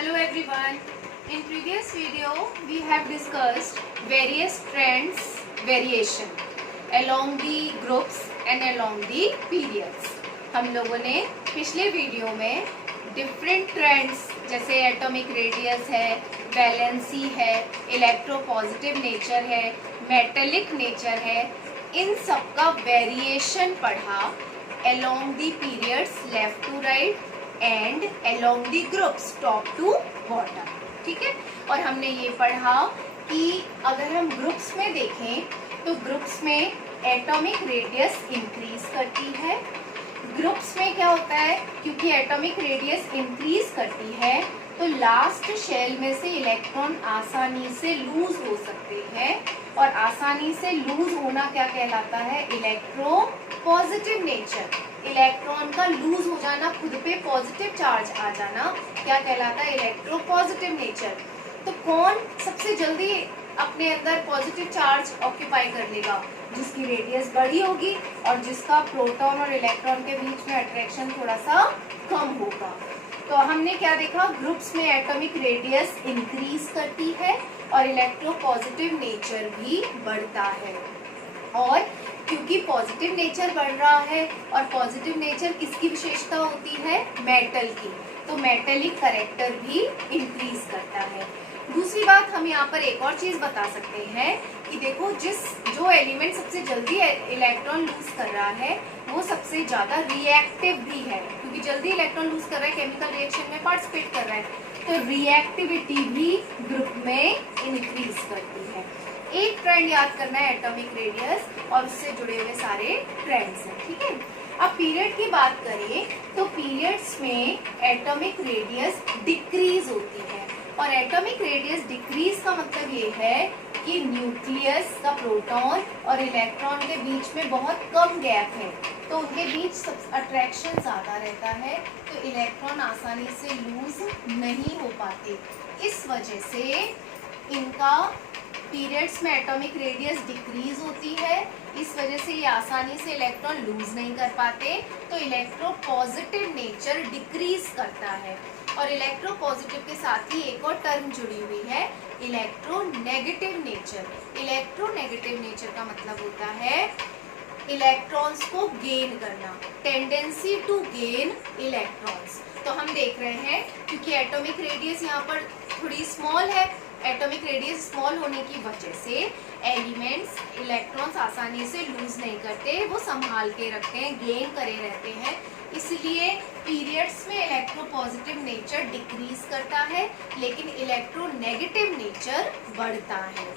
Hello everyone. In previous video we have discussed various trends variation along the groups and along the periods. हम लोगों ने पिछले video में different trends जैसे atomic radius है, valency है, इलेक्ट्रोपॉजिटिव नेचर है, मेटेलिक नेचर है, इन सब का वेरिएशन पढ़ा along the periods left to right and along the groups top to bottom. ठीक है, और हमने ये पढ़ा कि अगर हम ग्रुप्स में देखें तो ग्रुप्स में एटॉमिक रेडियस इंक्रीज करती है. ग्रुप्स में क्या होता है, क्योंकि एटॉमिक रेडियस इंक्रीज करती है तो लास्ट शेल में से इलेक्ट्रॉन आसानी से लूज हो सकते हैं, और आसानी से लूज होना क्या कहलाता है, इलेक्ट्रो पॉजिटिव नेचर. इलेक्ट्रॉन का लूज हो जाना, खुद पे पॉजिटिव चार्ज आ जाना, क्या कहलाता है, इलेक्ट्रो पॉजिटिव नेचर. तो कौन सबसे जल्दी अपने अंदर पॉजिटिव चार्ज ऑक्यूपाई कर लेगा, जिसकी रेडियस बड़ी होगी और जिसका प्रोटॉन और इलेक्ट्रॉन के बीच में अट्रैक्शन थोड़ा सा कम होगा. तो हमने क्या देखा, ग्रुप्स में एटॉमिक रेडियस इंक्रीज करती है और इलेक्ट्रो पॉजिटिव नेचर भी बढ़ता है. और क्योंकि पॉजिटिव नेचर बढ़ रहा है, और पॉजिटिव नेचर किसकी विशेषता होती है, मेटल की, तो मेटेलिक कैरेक्टर भी इंक्रीज करता है. दूसरी बात हम यहाँ पर एक और चीज बता सकते हैं कि देखो, जो एलिमेंट सबसे जल्दी इलेक्ट्रॉन लूज कर रहा है वो सबसे ज्यादा रिएक्टिव भी है, क्योंकि जल्दी इलेक्ट्रॉन लूज कर रहा है, केमिकल रिएक्शन में पार्टिसिपेट कर रहा है, तो रिएक्टिविटी भी ग्रुप में इंक्रीज करती है. एक ट्रेंड याद करना है, एटॉमिक रेडियस, और उससे जुड़े हुए सारे ट्रेंड्स हैं. ठीक है, अब पीरियड की बात करें तो पीरियड्स में एटॉमिक रेडियस डिक्रीज होती है, और एटॉमिक रेडियस डिक्रीज का मतलब ये है कि न्यूक्लियस का प्रोटॉन और इलेक्ट्रॉन के बीच में बहुत कम गैप है, तो उनके बीच अट्रैक्शन ज़्यादा रहता है, तो इलेक्ट्रॉन आसानी से लूज नहीं हो पाते. इस वजह से इनका पीरियड्स में एटॉमिक रेडियस डिक्रीज होती है. इस वजह से ये आसानी से इलेक्ट्रॉन लूज नहीं कर पाते, तो इलेक्ट्रोपॉजिटिव नेचर डिक्रीज करता है. और इलेक्ट्रोपॉजिटिव के साथ ही एक और टर्म जुड़ी हुई है, इलेक्ट्रोनेगेटिव नेचर. इलेक्ट्रोनेगेटिव नेचर का मतलब होता है इलेक्ट्रॉन्स को गेन करना, टेंडेंसी टू गेन इलेक्ट्रॉन्स. तो हम देख रहे हैं क्योंकि एटॉमिक रेडियस यहाँ पर थोड़ी स्मॉल है, एटॉमिक रेडियस स्मॉल होने की वजह से एलिमेंट्स इलेक्ट्रॉन्स आसानी से लूज नहीं करते, वो संभाल के रखते हैं, गेन करे रहते हैं. इसलिए पीरियड्स में इलेक्ट्रोपॉजिटिव नेचर डिक्रीज करता है, लेकिन इलेक्ट्रोनेगेटिव नेचर बढ़ता है.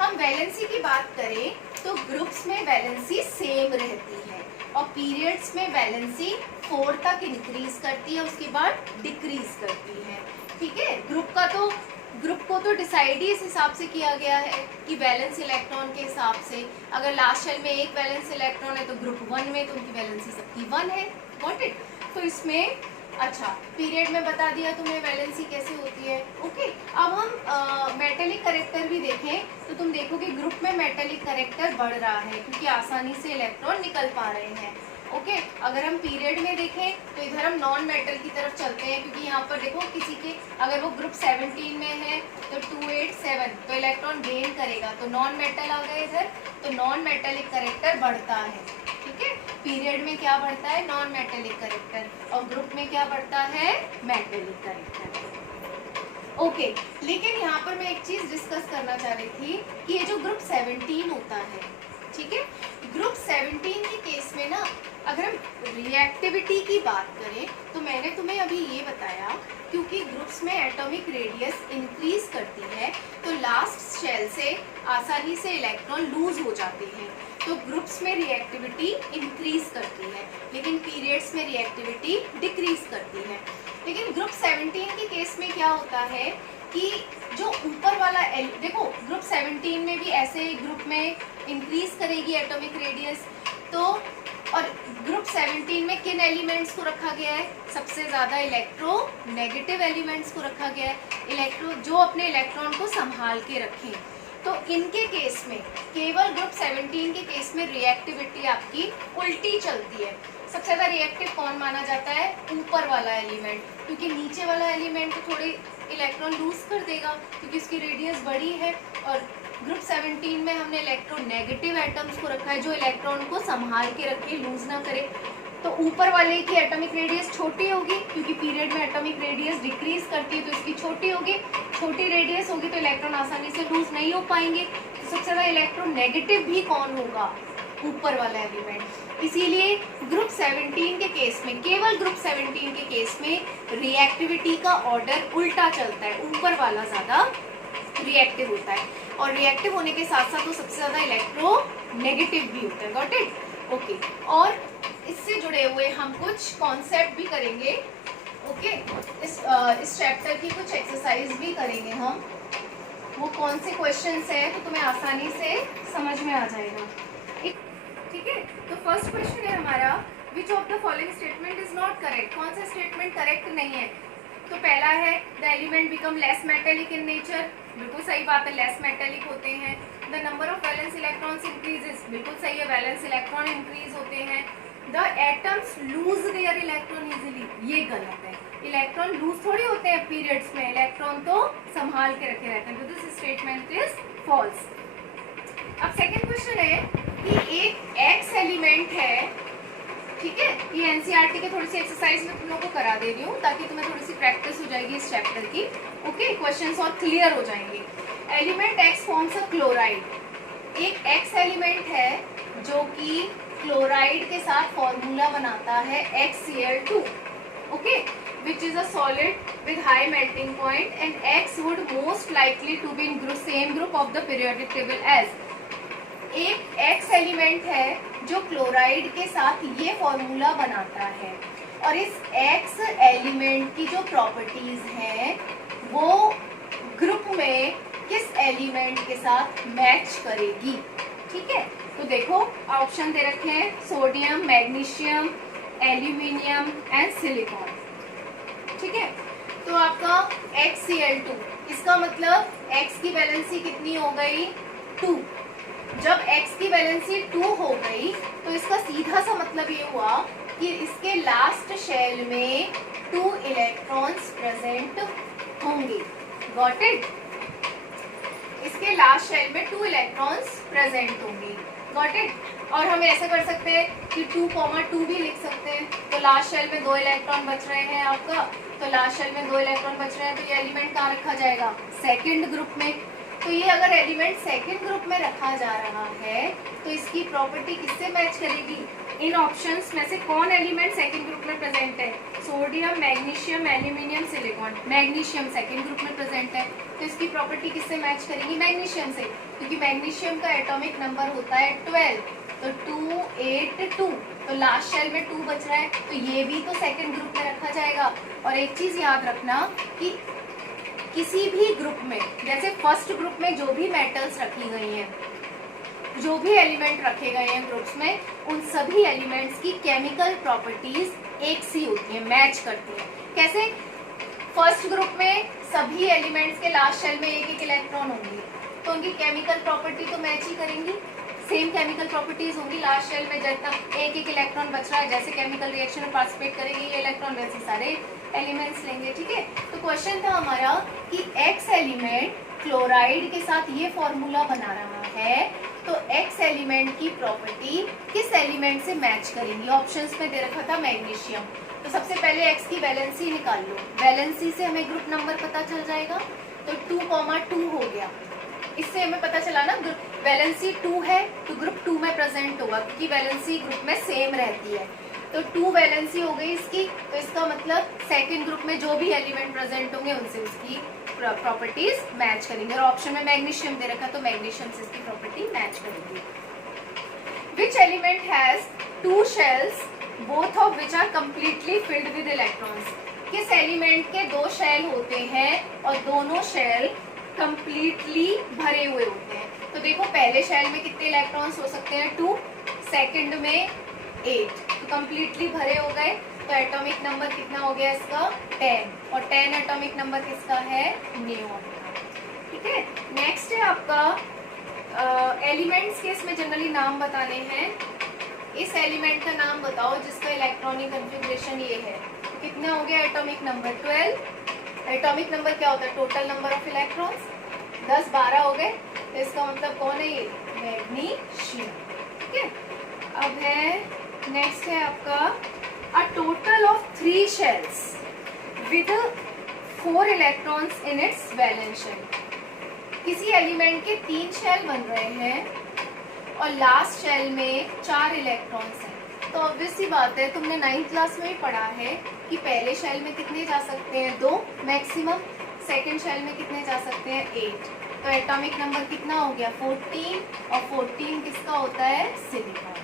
हम वैलेंसी की बात करें तो ग्रुप्स में वैलेंसी सेम रहती है, और पीरियड्स में वैलेंसी 4 तक इंक्रीज करती है, उसके बाद डिक्रीज करती है. ठीक है, ग्रुप को तो डिसाइड ही इस हिसाब से किया गया है कि वैलेंस इलेक्ट्रॉन के हिसाब से. अगर लास्ट शेल में एक वैलेंस इलेक्ट्रॉन है तो ग्रुप 1 में तो उनकी वैलेंसी सबकी 1 है. Got it. तो इसमें अच्छा पीरियड में बता दिया तुम्हें वैलेंसी कैसे होती है. ओके, अब हम मेटेलिक कैरेक्टर भी देखें तो तुम देखोगे ग्रुप में मेटेलिक कैरेक्टर बढ़ रहा है, क्योंकि आसानी से इलेक्ट्रॉन निकल पा रहे हैं. ओके, अगर हम पीरियड में देखें तो इधर हम नॉन मेटल की तरफ चलते हैं, क्योंकि यहाँ पर देखो किसी के अगर वो ग्रुप 17 में है तो 287 तो इलेक्ट्रॉन गेन करेगा, तो नॉन मेटल आ गए इधर, तो नॉन मेटेलिक कैरेक्टर बढ़ता है. ठीक है, पीरियड में क्या बढ़ता है, नॉन मेटेलिक कैरेक्टर, और ग्रुप में क्या बढ़ता है, मेटेलिक कैरेक्टर. ओके, लेकिन यहाँ पर मैं एक चीज डिस्कस करना चाह रही थी कि ये जो ग्रुप 17 होता है, ठीक है, ग्रुप 17 के केस में ना, अगर हम रिएक्टिविटी की बात करें तो मैंने तुम्हें अभी ये बताया, क्योंकि ग्रुप्स में एटॉमिक रेडियस इंक्रीज करती है तो लास्ट शेल से आसानी से इलेक्ट्रॉन लूज हो जाते हैं, तो ग्रुप्स में रिएक्टिविटी इंक्रीज करती है, लेकिन पीरियड्स में रिएक्टिविटी डिक्रीज करती है. लेकिन ग्रुप 17 के केस में क्या होता है कि जो ऊपर वाला देखो, ग्रुप 17 में भी ऐसे ग्रुप में इंक्रीज करेगी एटॉमिक रेडियस, तो और ग्रुप 17 में किन एलिमेंट्स को रखा गया है, सबसे ज्यादा इलेक्ट्रोनेगेटिव एलिमेंट्स को रखा गया है, जो अपने इलेक्ट्रॉन को संभाल के रखें. तो इनके केस में, केवल ग्रुप 17 के केस में रिएक्टिविटी आपकी उल्टी चलती है. सबसे ज्यादा रिएक्टिव कौन माना जाता है, ऊपर वाला एलिमेंट, क्योंकि नीचे वाला एलिमेंट थोड़े इलेक्ट्रॉन लूज कर देगा क्योंकि इसकी रेडियस बड़ी है। और ग्रुप 17 में हमने इलेक्ट्रोनेगेटिव एटम्स को रखा है जो इलेक्ट्रॉन को संभाल के रखे, लूज ना करे। तो ऊपर वाले की एटॉमिक रेडियस छोटी होगी क्योंकि पीरियड में एटॉमिक रेडियस डिक्रीज करती है, तो इसकी छोटी होगी। छोटी रेडियस होगी तो इलेक्ट्रॉन आसानी से लूज नहीं हो पाएंगे। तो सबसे ज़्यादा इलेक्ट्रोनेगेटिव भी कौन होगा? ऊपर वाला एलिमेंट। इसीलिए ग्रुप 17 के केस में, केवल ग्रुप 17 के केस में रिएक्टिविटी का ऑर्डर उल्टा चलता है, ऊपर वाला ज्यादा रिएक्टिव होता है। और रिएक्टिव होने के साथ साथ वो सबसे ज्यादा इलेक्ट्रोनेगेटिव भी होता है। Got it? ओके। और इससे जुड़े हुए हम कुछ कॉन्सेप्ट भी करेंगे। ओके, इस चैप्टर की कुछ एक्सरसाइज भी करेंगे हम। वो कौन से क्वेश्चंस हैं तो तुम्हें आसानी से समझ में आ जाएगा। ठीक है, तो फर्स्ट क्वेश्चन है हमारा, विच of the following statement is not correct? कौन सा स्टेटमेंट करेक्ट नहीं है? तो पहला है the element become less metallic in nature. बिल्कुल सही बात है, लेस मेटेलिक होते हैं। The number of valence electrons increases. बिल्कुल सही है, वैलेंस इलेक्ट्रॉन इंक्रीज होते हैं। The atoms lose their electron easily. ये गलत है, इलेक्ट्रॉन लूज थोड़ी होते हैं पीरियड्स में, इलेक्ट्रॉन तो संभाल के रखे रहते हैं। तो दिस स्टेटमेंट इज फॉल्स। अब सेकेंड क्वेश्चन है कि एक एक्स एलिमेंट है, ठीक है, ये एनसीईआरटी के थोड़ी सी एक्सरसाइज में तुम लोग को करा दे रही हूँ ताकि तुम्हें थोड़ी सी प्रैक्टिस हो जाएगी इस चैप्टर की। ओके, क्वेश्चंस और क्लियर हो जाएंगे। Element x forms a chloride. एक एक्स एलिमेंट है जो कि क्लोराइड के साथ फॉर्मूला बनाता है XCl2, okay, which is a solid with high melting point and X would most likely to be in same group of the periodic table as। एक X element है जो क्लोराइड के साथ ये फॉर्मूला बनाता है और इस X एलिमेंट की जो प्रॉपर्टीज हैं वो ग्रुप में किस एलिमेंट के साथ मैच करेगी? ठीक है, तो देखो ऑप्शन दे रखे हैं, sodium, magnesium, aluminium and silicon. ठीक है, तो आपका XCl2, इसका मतलब X की वैलेंसी कितनी हो गई? 2। जब X की वैलेंसी 2 हो गई तो इसका सीधा सा मतलब ये हुआ कि इसके लास्ट शेल में 2 इलेक्ट्रॉन्स प्रेजेंट होंगे। Got it? इसके लास्ट शेल में 2 इलेक्ट्रॉन्स प्रेजेंट होंगे। Got it? और हम ऐसा कर सकते हैं कि 2,2 भी लिख सकते हैं। तो लास्ट शेल में 2 इलेक्ट्रॉन बच रहे हैं आपका, तो लास्ट शेल में 2 इलेक्ट्रॉन बच रहे हैं, तो ये एलिमेंट कहाँ रखा जाएगा? सेकंड ग्रुप में। तो ये अगर एलिमेंट सेकंड ग्रुप में रखा जा रहा है तो इसकी प्रॉपर्टी किससे मैच करेगी? इन ऑप्शंस में से कौन एलिमेंट सेकंड ग्रुप में प्रेजेंट है? Sodium, magnesium, aluminium, silicon. Magnesium second group में प्रेजेंट है तो इसकी प्रॉपर्टी किससे मैच करेगी? मैग्नीशियम से, क्योंकि मैग्नीशियम का एटॉमिक नंबर होता है 12, तो 2, 8, 2, तो लास्ट शेल में 2 बच रहा है तो ये भी तो सेकंड ग्रुप में रखा जाएगा। और एक चीज याद रखना कि किसी भी ग्रुप में, जैसे फर्स्ट ग्रुप में जो भी मेटल्स रखी गई हैं, जो भी एलिमेंट रखे गए हैं ग्रुप्स में, उन सभी एलिमेंट्स की केमिकल प्रॉपर्टीज एक सी होती है, मैच करती है। कैसे? फर्स्ट ग्रुप में सभी एलिमेंट्स के लास्ट शेल में एक इलेक्ट्रॉन होंगे तो उनकी केमिकल प्रॉपर्टी तो मैच ही करेंगी, सेम केमिकल प्रॉपर्टीज होंगी। लास्ट शेल में जितना एक इलेक्ट्रॉन बच रहा है, जैसे केमिकल रिएक्शन में पार्टिसिपेट करेंगे ये इलेक्ट्रॉन, वैसे सारे एलिमेंट्स लेंगे। ठीक है, तो क्वेश्चन था हमारा कि X एलिमेंट क्लोराइड के साथ ये फॉर्मूला बना रहा है तो X एलिमेंट की प्रॉपर्टी किस एलिमेंट से मैच करेंगी? ऑप्शंस में दे रखा था मैग्नीशियम। तो सबसे पहले X की वैलेंसी निकाल लो, वैलेंसी से हमें ग्रुप नंबर पता चल जाएगा। तो 2,2 हो गया, इससे हमें पता चला ना वैलेंसी 2 है तो ग्रुप 2 में प्रेजेंट होगा क्योंकि वैलेंसी ग्रुप में सेम रहती है। तो 2 वैलेंसी हो गई इसकी, तो इसका मतलब सेकंड ग्रुप में जो भी एलिमेंट प्रेजेंट होंगे उनसे उसकी प्रॉपर्टीज मैच करेंगे। और ऑप्शन में मैग्नीशियम दे रखा तो मैग्नीशियम से इसकी प्रॉपर्टी मैच करेंगी। Which element has 2 shells both of which are completely filled with electrons? किस एलिमेंट के 2 शेल होते हैं और दोनों शेल कंप्लीटली भरे हुए होते हैं? तो देखो पहले शेल में कितने इलेक्ट्रॉन्स हो सकते हैं? 2, सेकंड में 8, तो कंप्लीटली भरे हो गए। तो एटॉमिक नंबर कितना हो गया इसका? 10, और 10 एटॉमिक नंबर किसका है? नियॉन। ठीक है, नेक्स्ट है आपका एलिमेंट्स के इसमें जनरली नाम बताने हैं। इस एलिमेंट का नाम बताओ जिसका इलेक्ट्रॉनिक कॉन्फ़िगरेशन ये है। कितने हो गए एटॉमिक नंबर? 12। एटॉमिक नंबर क्या होता है? Total number of electrons. 10 12 हो गए, तो इसका मतलब कौन है ये? मैग्नीशियम। ठीक है, अब है नेक्स्ट है आपका a total of 3 shells with 4 electrons in its valence shell. किसी एलिमेंट के 3 शेल बन रहे हैं और लास्ट शेल में 4 इलेक्ट्रॉन्स हैं, तो ऑब्वियस सी बात है, तुमने 9th क्लास में ही पढ़ा है कि पहले शेल में कितने जा सकते हैं? 2 मैक्सिमम। सेकेंड शेल में कितने जा सकते हैं? 8। तो एटॉमिक नंबर कितना हो गया? 14। और 14 किसका होता है? सिलिकॉन।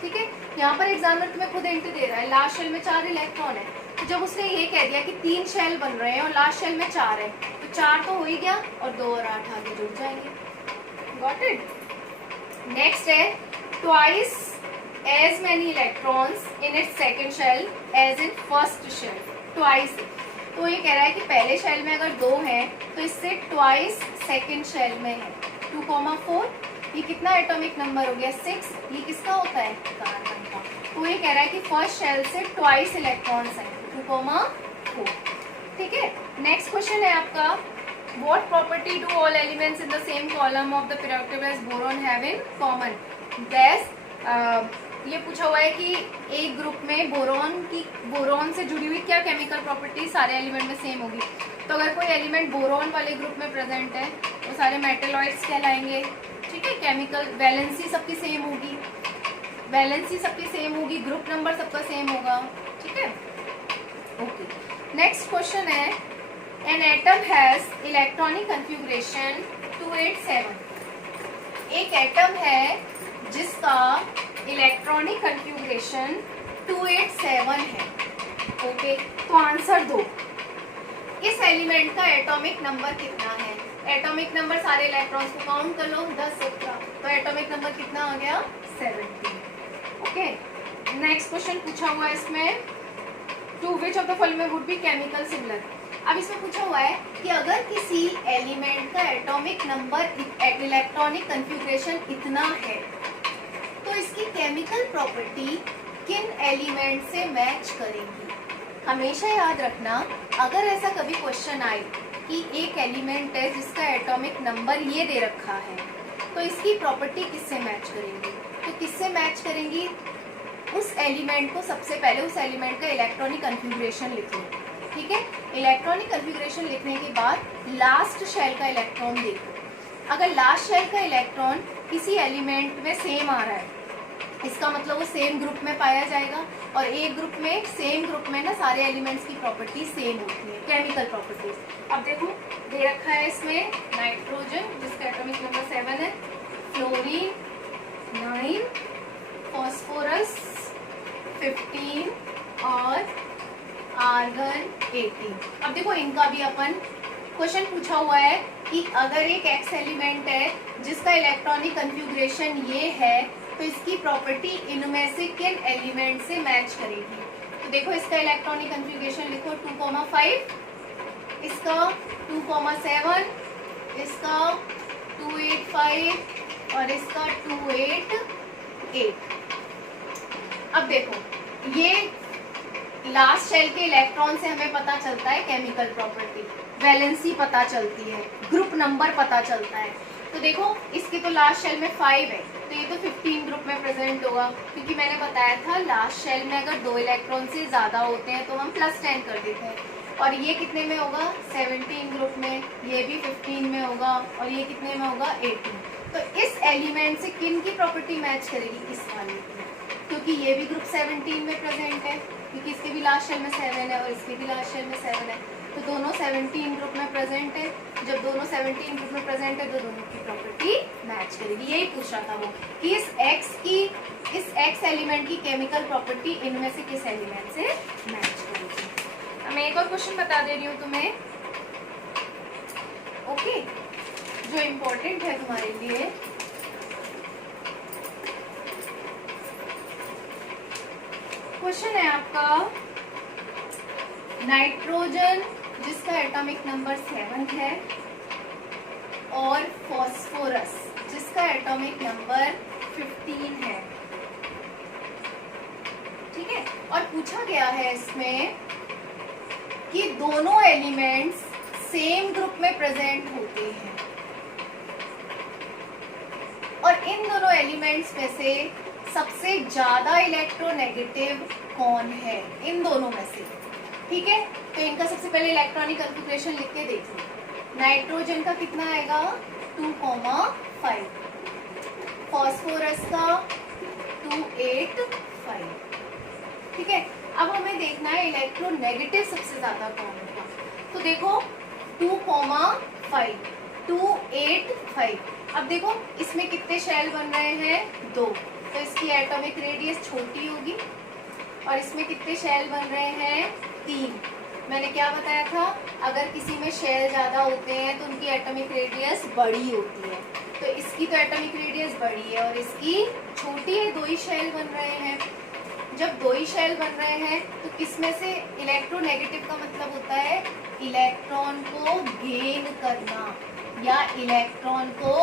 ठीक है, यहाँ पर एग्जामिनर तुम्हें खुद हिंट दे रहा है, लास्ट शेल में 4 इलेक्ट्रॉन है, तो जब उसने ये कह दिया कि 3 शेल बन रहे हैं और लास्ट शेल में 4 है, तो 4 तो हो ही गया और 2 और 8 आगे जुड़ जाएंगे। Got it? नेक्स्ट है twice as many electrons in its second shell as in first shell. Twice, तो ये कह रहा है कि पहले शेल में अगर 2 है तो इससे ट्वाइस सेकेंड शेल में है। 2,4, ये कितना एटॉमिक नंबर हो गया? 6। ये किसका होता है? कार्बन का। तो ये कह रहा है कि फर्स्ट शेल से ट्वाइस इलेक्ट्रॉन्स हैं, 2,4। ठीक है, नेक्स्ट क्वेश्चन है आपका what property do all elements in the same column of the periodic table as boron have in common? ये पूछा हुआ है कि एक ग्रुप में बोरॉन से जुड़ी हुई क्या केमिकल प्रॉपर्टी सारे एलिमेंट में सेम होगी? तो अगर कोई एलिमेंट बोरॉन वाले ग्रुप में प्रेजेंट है तो सारे मेटलॉइड्स कहलाएंगे। ठीक है, केमिकल वैलेंसी सबकी सेम होगी, वैलेंसी सबकी सेम होगी, ग्रुप नंबर सबका सेम होगा। ठीक है, ओके। नेक्स्ट क्वेश्चन है an atom has electronic configuration 287। एक एटम है जिसका इलेक्ट्रॉनिक कन्फिगरेशन 287 है। ओके, तो आंसर दो, इस एलिमेंट का एटॉमिक नंबर कितना है? एटॉमिक नंबर सारे इलेक्ट्रॉन्स को काउंट कर लो, 10 17, तो एटॉमिक नंबर कितना आ गया? 17। ओके, नेक्स्ट क्वेश्चन पूछा हुआ है इसमें to which of the following would be chemical similar. अब इसमें पूछा हुआ है कि अगर किसी एलिमेंट का एटॉमिक नंबर इलेक्ट्रॉनिक कन्फिगरेशन इतना है तो इसकी केमिकल प्रॉपर्टी किन एलिमेंट से मैच करेगी? हमेशा याद रखना, अगर ऐसा कभी क्वेश्चन आए कि एक एलिमेंट है जिसका एटॉमिक नंबर ये दे रखा है, तो इसकी प्रॉपर्टी किससे मैच करेंगी? तो किससे मैच करेंगी? उस एलिमेंट को सबसे पहले उस एलिमेंट का इलेक्ट्रॉनिक कन्फिगरेशन लिख लो। ठीक है, इलेक्ट्रॉनिक कन्फिगरेशन लिखने के बाद लास्ट शेल का इलेक्ट्रॉन देखो। अगर लास्ट शेल का इलेक्ट्रॉन किसी एलिमेंट में सेम आ रहा है, इसका मतलब वो सेम ग्रुप में पाया जाएगा, और एक ग्रुप में सेम ग्रुप में ना सारे एलिमेंट्स की प्रॉपर्टी सेम होती है, केमिकल प्रॉपर्टीज। अब देखो दे रखा है इसमें नाइट्रोजन जिसका एटॉमिक नंबर 7 है, फ्लोरीन 9, फॉस्फोरस 15 और आर्गन 18। अब देखो इनका भी अपन क्वेश्चन पूछा हुआ है कि अगर एक एक्स एलिमेंट है जिसका इलेक्ट्रॉनिक कन्फिगरेशन ये है तो इसकी प्रॉपर्टी इनमें से किन एलिमेंट से मैच करेगी? तो देखो इसका इलेक्ट्रॉनिक कन्फिगरेशन लिखो 2,5, इसका 2,7, इसका 2,8,5 और इसका 2,8,8। अब देखो ये लास्ट शेल के इलेक्ट्रॉन से हमें पता चलता है केमिकल प्रॉपर्टी, वैलेंसी पता चलती है, ग्रुप नंबर पता चलता है। तो देखो इसके तो लास्ट शेल में 5 है, तो ये तो 15 ग्रुप में प्रेजेंट होगा, क्योंकि मैंने बताया था लास्ट शेल में अगर 2 इलेक्ट्रॉन से ज़्यादा होते हैं तो हम +10 कर देते हैं। और ये कितने में होगा? 17 ग्रुप में, ये भी 15 में होगा और ये कितने में होगा? 18। तो इस एलिमेंट से किन की प्रॉपर्टी मैच करेगी? इस वाले की, क्योंकि ये भी ग्रुप 17 में प्रेजेंट है, क्योंकि इसके भी लास्ट शेल में 7 है और इसके भी लास्ट शेल में 7 है, तो दोनों 17 ग्रुप में प्रेजेंट है। जब दोनों 17 ग्रुप में प्रेजेंट है तो दोनों की प्रॉपर्टी मैच करेगी। यही पूछ रहा था वो कि इस एक्स एलिमेंट की केमिकल प्रॉपर्टी इनमें से किस एलिमेंट से मैच करेगी। अब मैं एक और क्वेश्चन बता दे रही हूँ तुम्हें, ओके, जो इम्पोर्टेंट है तुम्हारे लिए। क्वेश्चन है आपका नाइट्रोजन जिसका एटॉमिक नंबर 7 है और फॉस्फोरस जिसका एटॉमिक नंबर 15 है। ठीक ठीक है। और पूछा गया है इसमें कि दोनों एलिमेंट्स सेम ग्रुप में प्रेजेंट होते हैं और इन दोनों एलिमेंट्स में से सबसे ज्यादा इलेक्ट्रोनेगेटिव कौन है इन दोनों में से, ठीक है। तो इनका सबसे पहले इलेक्ट्रॉनिक कॉन्फ़िगरेशन लिख के देख लो। नाइट्रोजन का कितना आएगा 2,5, फॉस्फोरस का 2,8,5, ठीक है। अब हमें देखना है इलेक्ट्रोनेगेटिव सबसे ज्यादा कौन होगा। तो देखो 2,5, 2,8,5। अब देखो इसमें कितने शेल बन रहे हैं 2, तो इसकी एटॉमिक रेडियस छोटी होगी। और इसमें कितने शेल बन रहे हैं 3। मैंने क्या बताया था, अगर किसी में शेल ज्यादा होते हैं तो उनकी एटॉमिक रेडियस बड़ी होती है। तो इसकी तो एटॉमिक रेडियस बड़ी है और इसकी छोटी है, 2 ही शेल बन रहे हैं। जब 2 ही शेल बन रहे हैं तो किसमें से इलेक्ट्रोनेगेटिव का मतलब होता है इलेक्ट्रॉन को गेन करना या इलेक्ट्रॉन को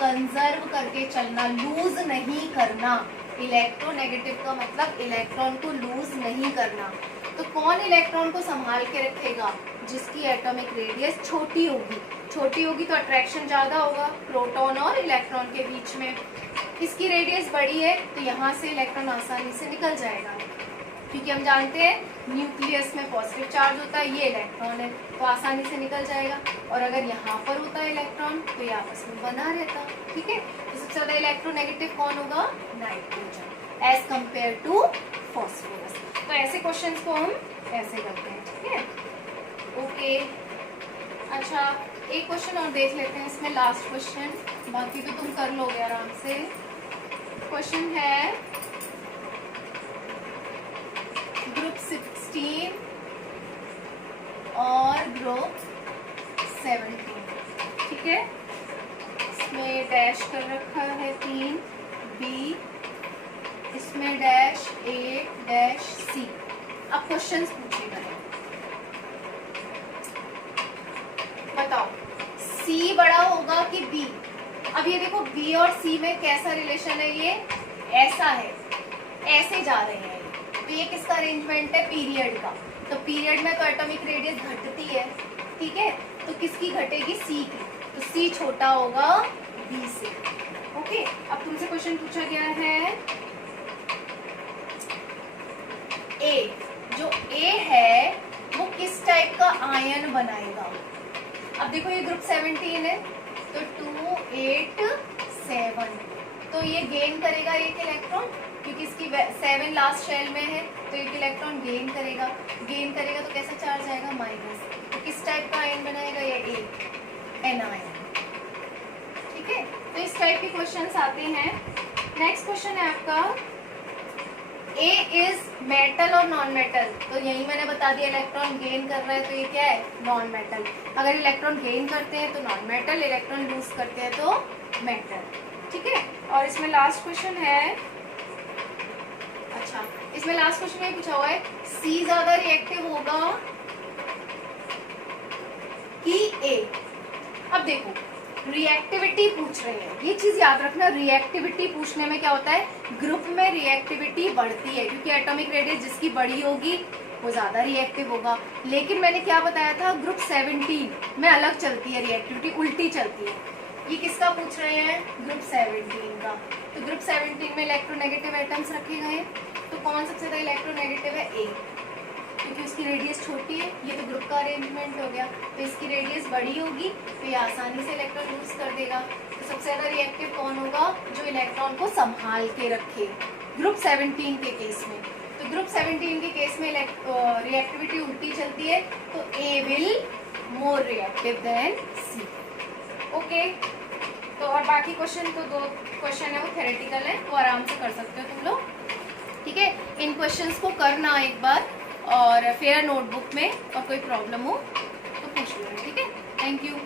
कंजर्व करके चलना, लूज नहीं करना। इलेक्ट्रोनेगेटिव का मतलब इलेक्ट्रॉन को लूज नहीं करना। तो कौन इलेक्ट्रॉन को संभाल के रखेगा, जिसकी एटॉमिक रेडियस छोटी होगी। छोटी होगी तो अट्रैक्शन ज्यादा होगा प्रोटॉन और इलेक्ट्रॉन के बीच में। इसकी रेडियस बड़ी है तो यहाँ से इलेक्ट्रॉन आसानी से निकल जाएगा, क्योंकि हम जानते हैं न्यूक्लियस में पॉजिटिव चार्ज होता है, ये इलेक्ट्रॉन है तो आसानी से निकल जाएगा। और अगर यहाँ पर होता है इलेक्ट्रॉन तो ये आपस में बना रहता, ठीक है। तो सबसे ज्यादा इलेक्ट्रोनेगेटिव कौन होगा, nitrogen as compare to phosphorus. तो ऐसे क्वेश्चंस को हम ऐसे करते हैं, ठीक है। ओके, अच्छा एक क्वेश्चन और देख लेते हैं इसमें, लास्ट क्वेश्चन, बाकी तो तुम कर लोगे आराम से। क्वेश्चन है ग्रुप 16 और ग्रुप 17, ठीक है। इसमें डैश कर रखा है 3 बी, इसमें डैश ए डैश सी। अब क्वेश्चंस पूछे गए, बताओ सी बड़ा होगा कि बी। अब ये देखो बी और सी में कैसा रिलेशन है, ये ऐसा है, ऐसे जा रहे हैं। तो ये किसका अरेंजमेंट है, पीरियड का। तो पीरियड में तो एटॉमिक रेडियस घटती है, ठीक है। तो किसकी घटेगी, सी की। तो सी छोटा होगा बी से, ओके। अब तुमसे क्वेश्चन पूछा गया है ए, जो ए है वो किस टाइप का आयन बनाएगा। अब देखो ये ग्रुप 17 है तो 2, 8, 7, तो ये गेन करेगा एक इलेक्ट्रॉन, क्योंकि इसकी 7 लास्ट शेल में है तो एक इलेक्ट्रॉन गेन करेगा। गेन करेगा तो कैसा चार्ज आएगा, माइनस। तो किस टाइप का आयन बनाएगा, ये ए, एन आयन, ठीक है। तो इस टाइप के क्वेश्चंस आते हैं। नेक्स्ट क्वेश्चन है आपका ए इज मेटल और नॉन मेटल। तो यही मैंने बता दिया, इलेक्ट्रॉन गेन कर रहा है तो ये क्या है, नॉन मेटल। अगर इलेक्ट्रॉन गेन करते हैं तो नॉन मेटल, इलेक्ट्रॉन लूज करते हैं तो मेटल, ठीक है। और इसमें लास्ट क्वेश्चन है, अच्छा इसमें लास्ट क्वेश्चन ये पूछा हुआ है सी ज्यादा रिएक्टिव होगा कि ए। अब देखो रिएक्टिविटी पूछ रहे हैं, ये चीज याद रखना, रिएक्टिविटी पूछने में क्या होता है, ग्रुप में रिएक्टिविटी बढ़ती है, क्योंकि एटॉमिक रेडियस जिसकी बड़ी होगी वो ज्यादा रिएक्टिव होगा। लेकिन मैंने क्या बताया था, ग्रुप 17 में अलग चलती है रिएक्टिविटी, उल्टी चलती है। ये किसका पूछ रहे हैं, ग्रुप 17 का। तो ग्रुप 17 में इलेक्ट्रोनेगेटिव एटम्स रखे गए हैं, तो कौन सबसे ज्यादा इलेक्ट्रोनेगेटिव है, ए, क्योंकि उसकी रेडियस छोटी है। ये तो ग्रुप का अरेंजमेंट हो गया, तो इसकी रेडियस बड़ी होगी तो ये आसानी से इलेक्ट्रॉन लूज कर देगा। तो सबसे ज्यादा रिएक्टिव कौन होगा, जो इलेक्ट्रॉन को संभाल के रखे, ग्रुप 17 के केस में। तो ग्रुप 17 के केस में रिएक्टिविटी उल्टी चलती है, तो A will more reactive than C, okay. तो और बाकी क्वेश्चन तो 2 क्वेश्चन है वो थ्योरेटिकल है, तो आराम से कर सकते हो तुम लोग, ठीक है। इन क्वेश्चंस को करना एक बार और फेयर नोटबुक में, और कोई प्रॉब्लम हो तो पूछ लेना, ठीक है। Thank you.